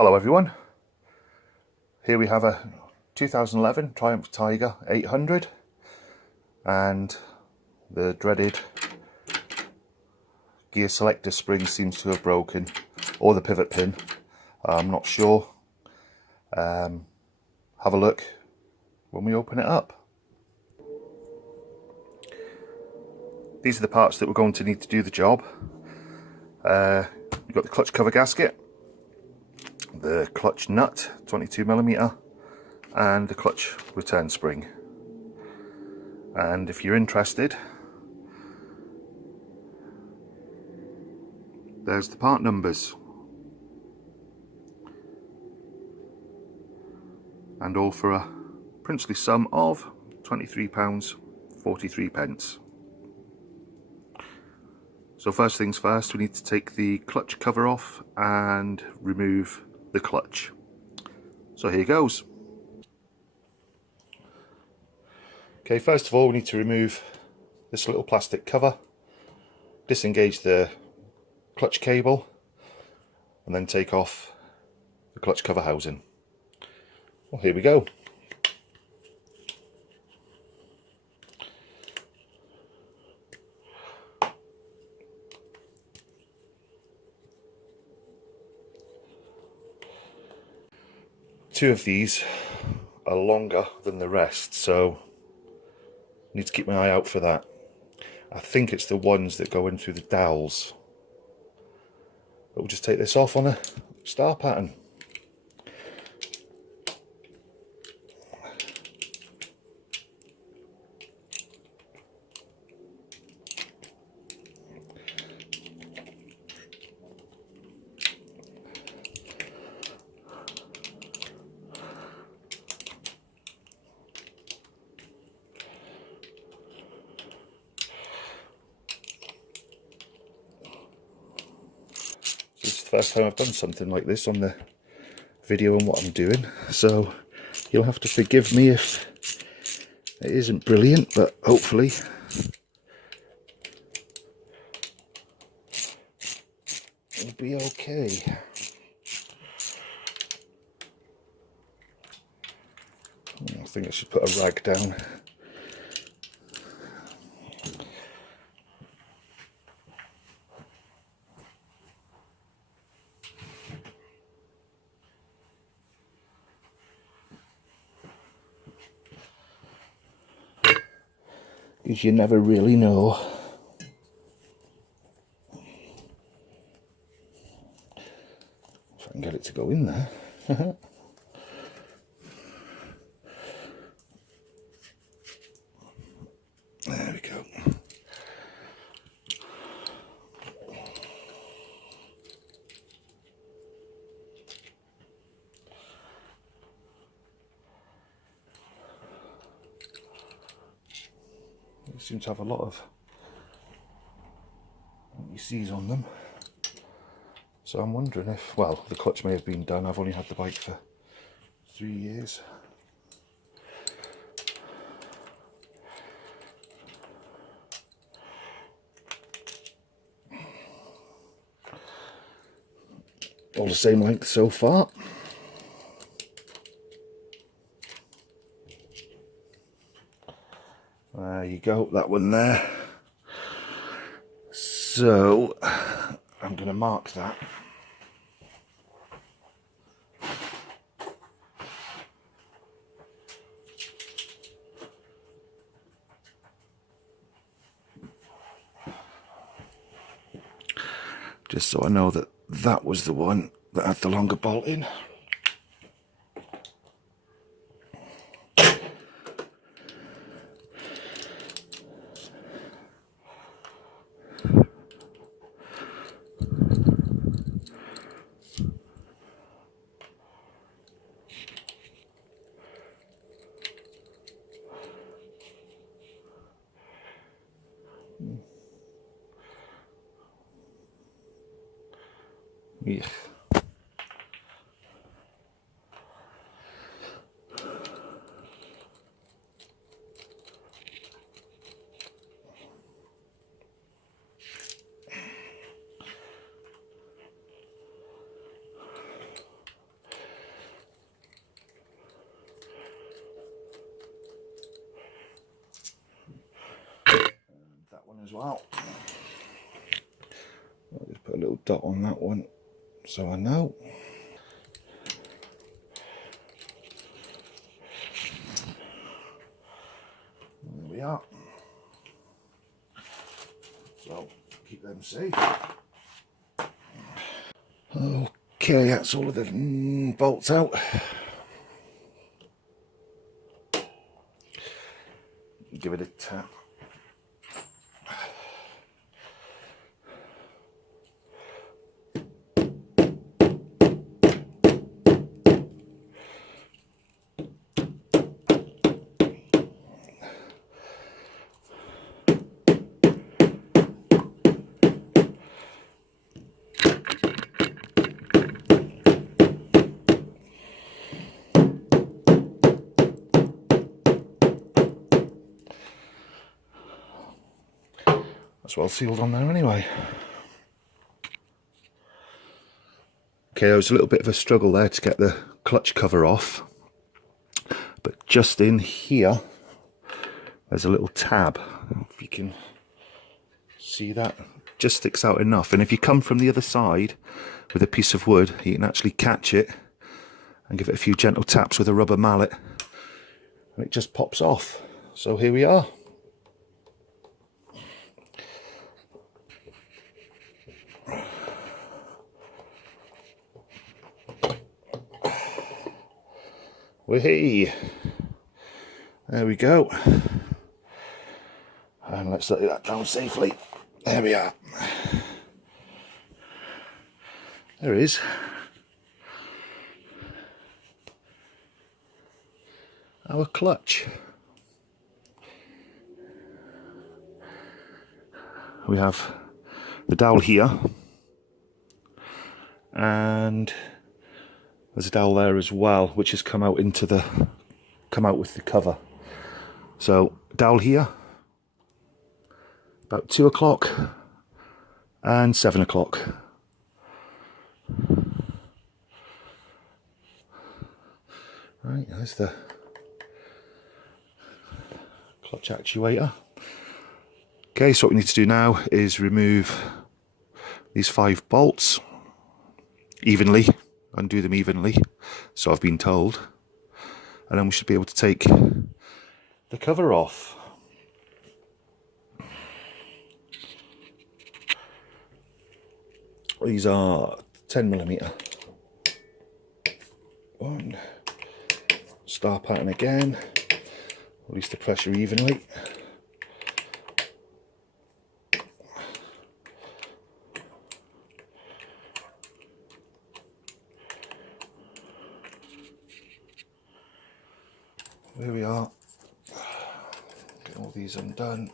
Hello everyone, here we have a 2011 Triumph Tiger 800 and the dreaded gear selector spring seems to have broken, or the pivot pin, I'm not sure. Have a look when we open it up. These are the parts that we're going to need to do the job. You've got the clutch cover gasket, the clutch nut 22mm, and the clutch return spring. And if you're interested, there's the part numbers, and all for a princely sum of £23.43. So first things first, we need to take the clutch cover off and remove the clutch. So here goes. Okay, first of all we need to remove this little plastic cover, disengage the clutch cable, and then take off the clutch cover housing. Well, here we go. Two of these are longer than the rest, so I need to keep my eye out for that. I think it's the ones that go in through the dowels. But we'll just take this off on a star pattern. This is the first time I've done something like this on the video and what I'm doing, so you'll have to forgive me if it isn't brilliant, but hopefully it'll be okay. I think I should put a rag down. Because you never really know. If I can get it to go in there. There we go. They seem to have a lot of ECs on them. So I'm wondering if, well, the clutch may have been done. I've only had the bike for 3 years. All the same length so far. There you go, that one there. So I'm going to mark that. Just so I know that that was the one that had the longer bolt in. Yeah. as well. I'll just put a little dot on that one so I know. There we are. So keep them safe. Okay, that's all of the bolts out. Give it a tap. That's well sealed on there anyway. Okay, there was a little bit of a struggle there to get the clutch cover off, but just in here there's a little tab. I don't know if you can see that, just sticks out enough, and if you come from the other side with a piece of wood you can actually catch it and give it a few gentle taps with a rubber mallet and it just pops off. So here we are. Whee! There we go. And let's let that down safely. There we are. There it is. Our clutch. We have the dowel here, and there's a dowel there as well, which has come out with the cover. So dowel here, about 2 o'clock and 7 o'clock. Right, there's the clutch actuator. Okay, so what we need to do now is remove these 5 bolts evenly, undo them evenly, so I've been told, and then we should be able to take the cover off. These are 10mm. One, star pattern again, release the pressure evenly. There we are. Get all these undone.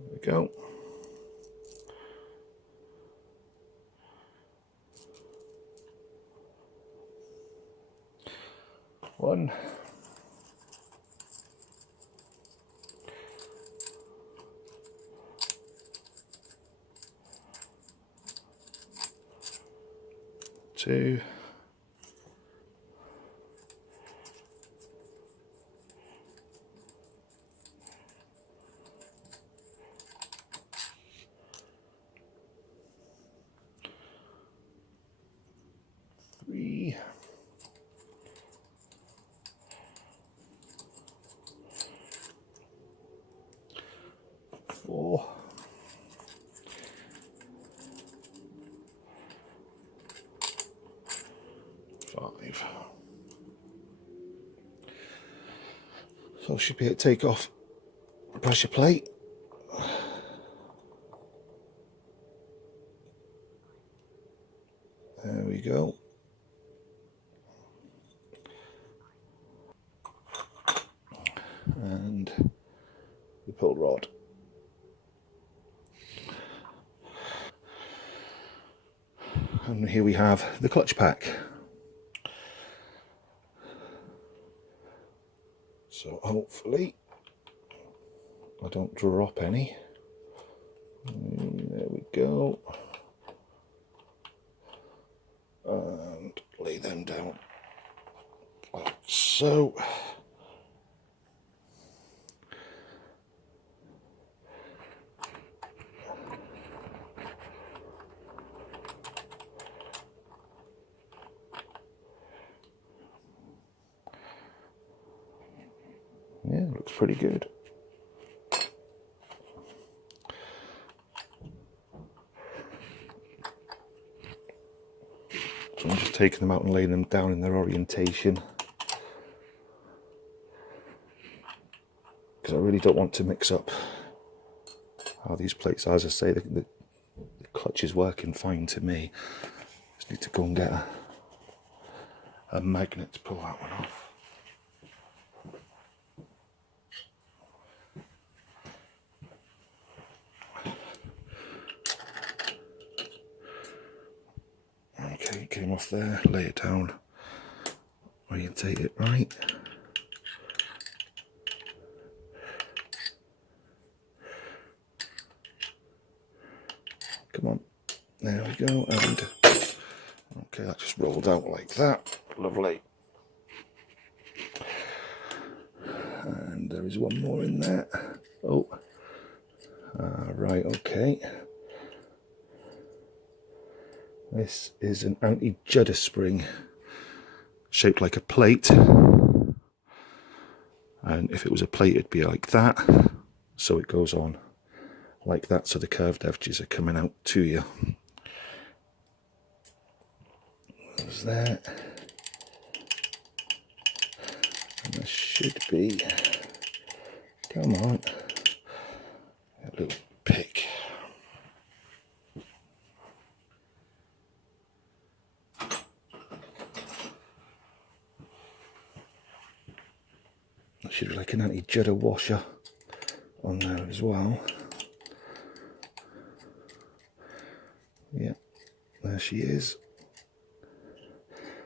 There we go. One. Two. 3. 4. 5. So should be able to take off the pressure plate. There we go. And the pull rod. And here we have the clutch pack. So hopefully I don't drop any. There we go. And lay them down like so. Yeah, looks pretty good. So I'm just taking them out and laying them down in their orientation, because I really don't want to mix up how these plates are. As I say, the clutch is working fine to me. Just need to go and get a magnet to pull that one off. Okay, came off there, lay it down, orientate it right. Come on, there we go, and okay, that just rolled out like that, lovely. And there is one more in there. Oh, right, okay. This is an anti-judder spring shaped like a plate, and if it was a plate it'd be like that, so it goes on like that, so the curved edges are coming out to you. There's that, and there should be, come on, a little pick. That should be like an anti-judder washer on there as well. Yeah, there she is.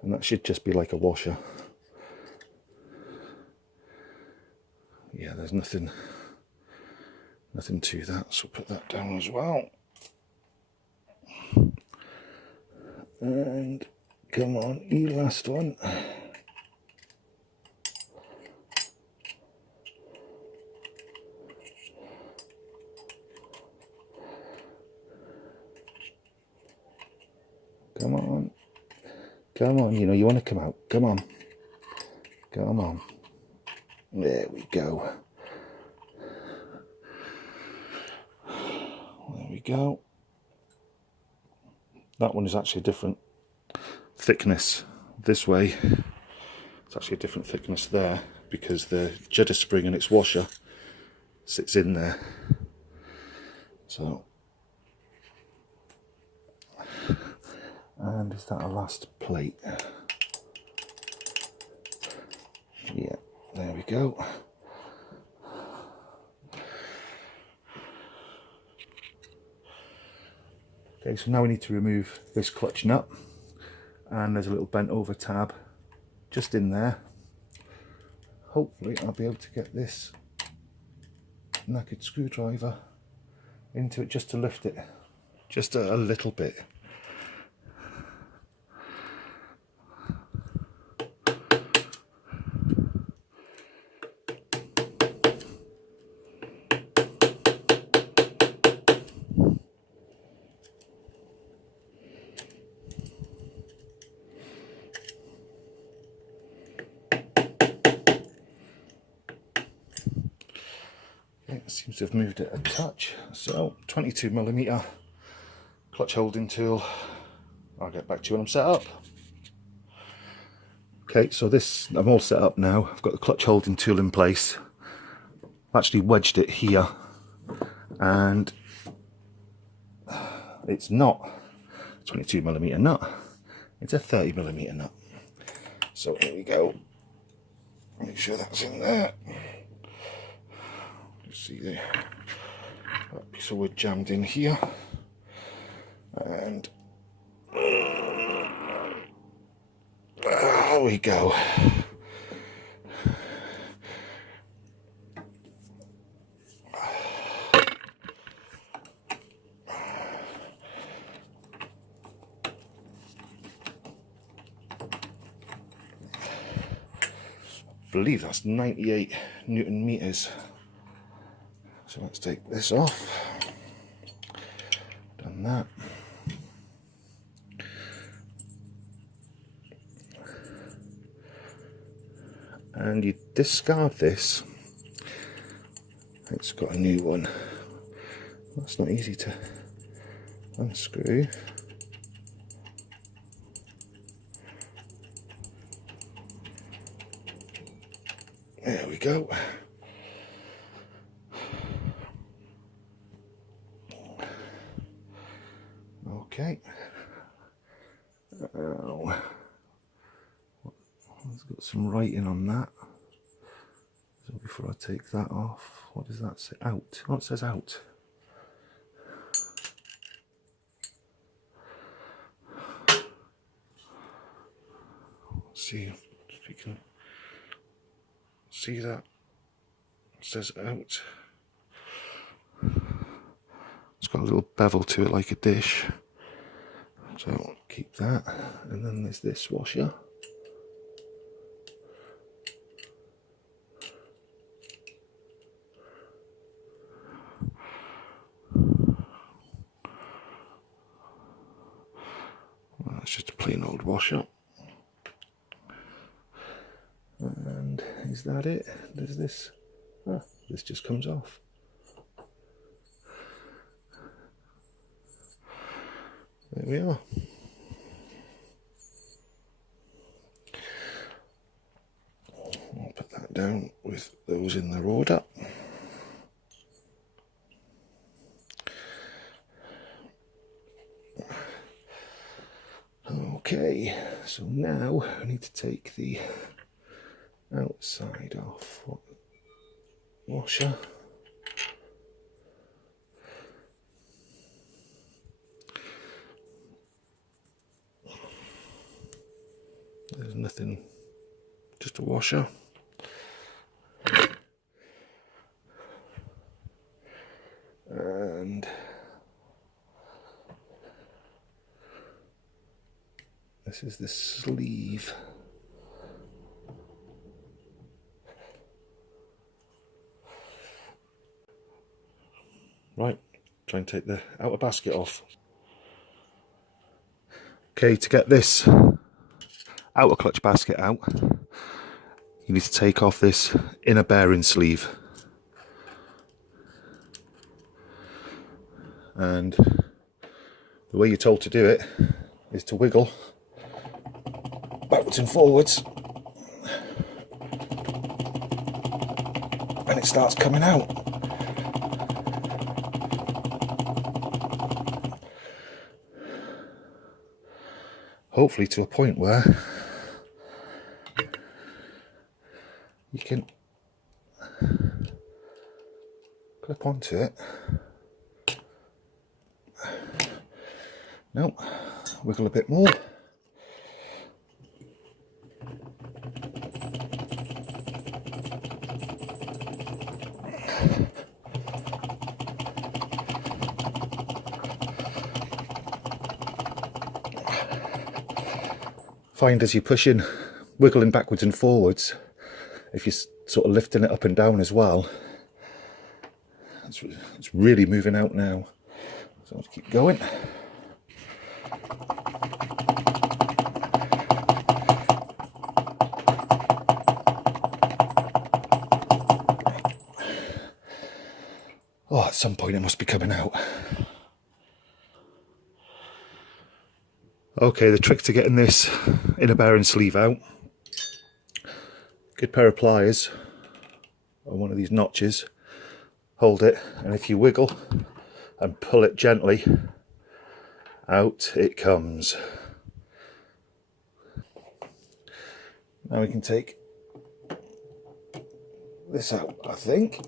And that should just be like a washer. Yeah, there's nothing to that, so put that down as well. And come on, you last one. Come on. Come on, you know you want to come out. Come on. Come on. There we go. There we go. That one is actually a different thickness this way. It's actually a different thickness there because the judder spring and its washer sits in there. So, and is that a last plate? Yeah, there we go. Okay, so now we need to remove this clutch nut, and there's a little bent over tab just in there. Hopefully I'll be able to get this naked screwdriver into it just to lift it just a little bit. It seems to have moved it a touch. So 22mm clutch holding tool. I'll get back to you when I'm set up. Okay, so this, I'm all set up now. I've got the clutch holding tool in place. I've actually wedged it here, and it's not a 22mm nut, it's a 30mm nut. So here we go. Make sure that's in there. See that piece of wood jammed in here, and there we go. believe that's 98 Newton meters. So let's take this off. Done that. And you discard this. It's got a new one. That's not easy to unscrew. There we go. Okay. Oh, it's got some writing on that. So before I take that off, what does that say? Out. Oh, it says out. Let's see if you can see that. It says out. It's got a little bevel to it like a dish. So keep that. And then there's this washer. Well, it's just a plain old washer. And is that it? Does this? Ah, this just comes off. There we are. I'll put that down with those in their order. Okay, so now I need to take the outside off. Washer. There's nothing, just a washer. And this is the sleeve. Right, try and take the outer basket off. Okay, to get this outer clutch basket out, you need to take off this inner bearing sleeve. And the way you're told to do it is to wiggle backwards and forwards, and it starts coming out. Hopefully to a point where you can clip onto it. No, wiggle a bit more. Find as you're pushing, wiggling backwards and forwards, if you're sort of lifting it up and down as well, it's really moving out now. So I'll just keep going. Oh, at some point it must be coming out. Okay, the trick to getting this inner bearing sleeve out, good pair of pliers on one of these notches, hold it, and if you wiggle and pull it gently, out it comes. Now we can take this out, I think.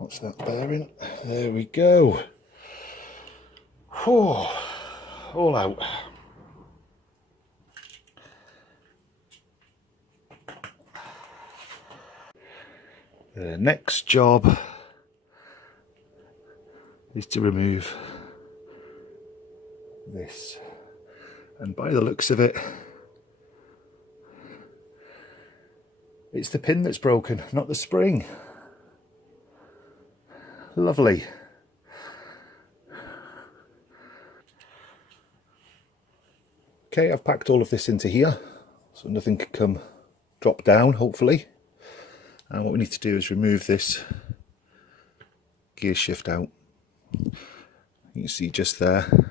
What's that bearing? There we go. Whew, all out. The next job is to remove this, and by the looks of it, it's the pin that's broken, not the spring. Lovely. Okay, I've packed all of this into here, so nothing can come drop down, hopefully. And what we need to do is remove this gear shift out. You can see just there,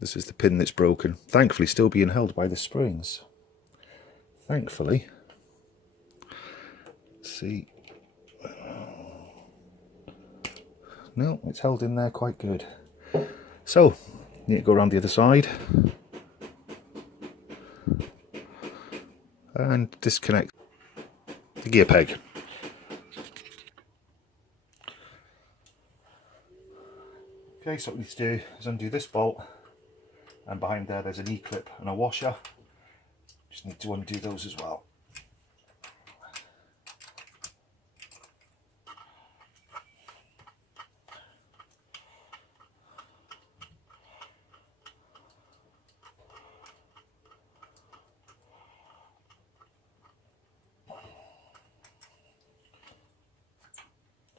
this is the pin that's broken. Thankfully still being held by the springs. Thankfully. Let's see. No, it's held in there quite good. So, need to go around the other side and disconnect the gear peg. Okay, so what we need to do is undo this bolt, and behind there's an E-clip and a washer. Just need to undo those as well.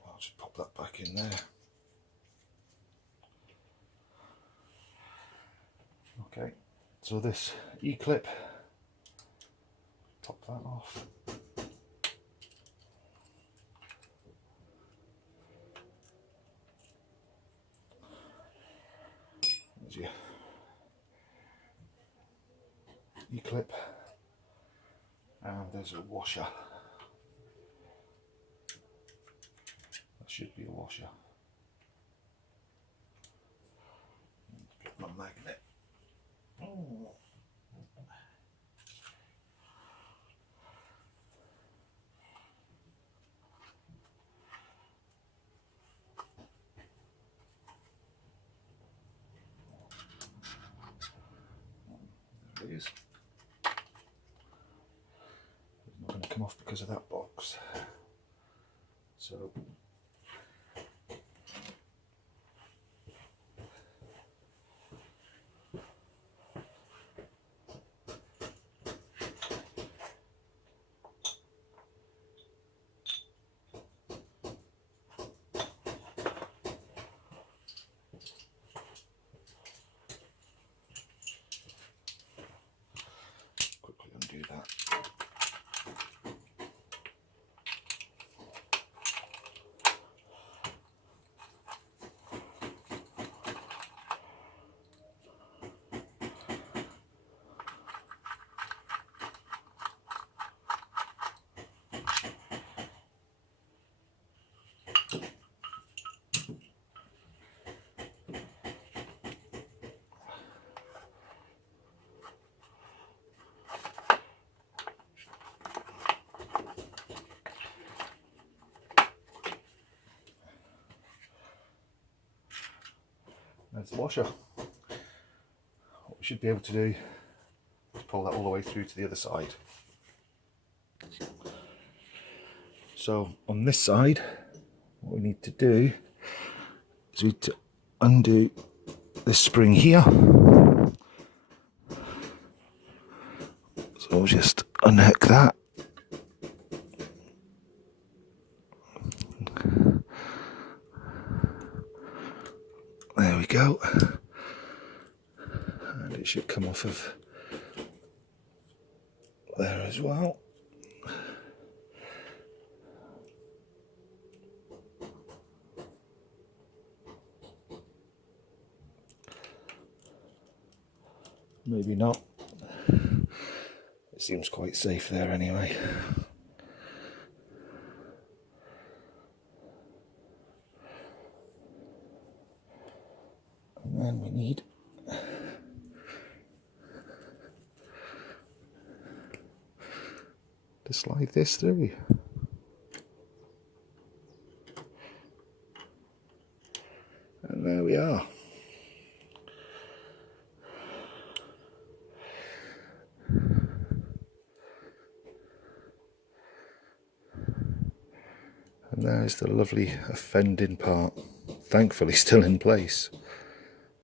I'll just pop that back in there. Okay, so this E-clip, pop that off. There's your E-clip, and there's a washer. That should be a washer. Get my magnet. Oh. There it is. It's not going to come off because of that box. So quickly undo that. There's the washer. What we should be able to do is pull that all the way through to the other side. So on this side, what we need to do is we need to undo this spring here. So we'll just unhook that. There we go. And it should come off of there as well. Maybe not. It seems quite safe there anyway. And then we need to slide this through. And there we are. there's the lovely offending part, thankfully still in place.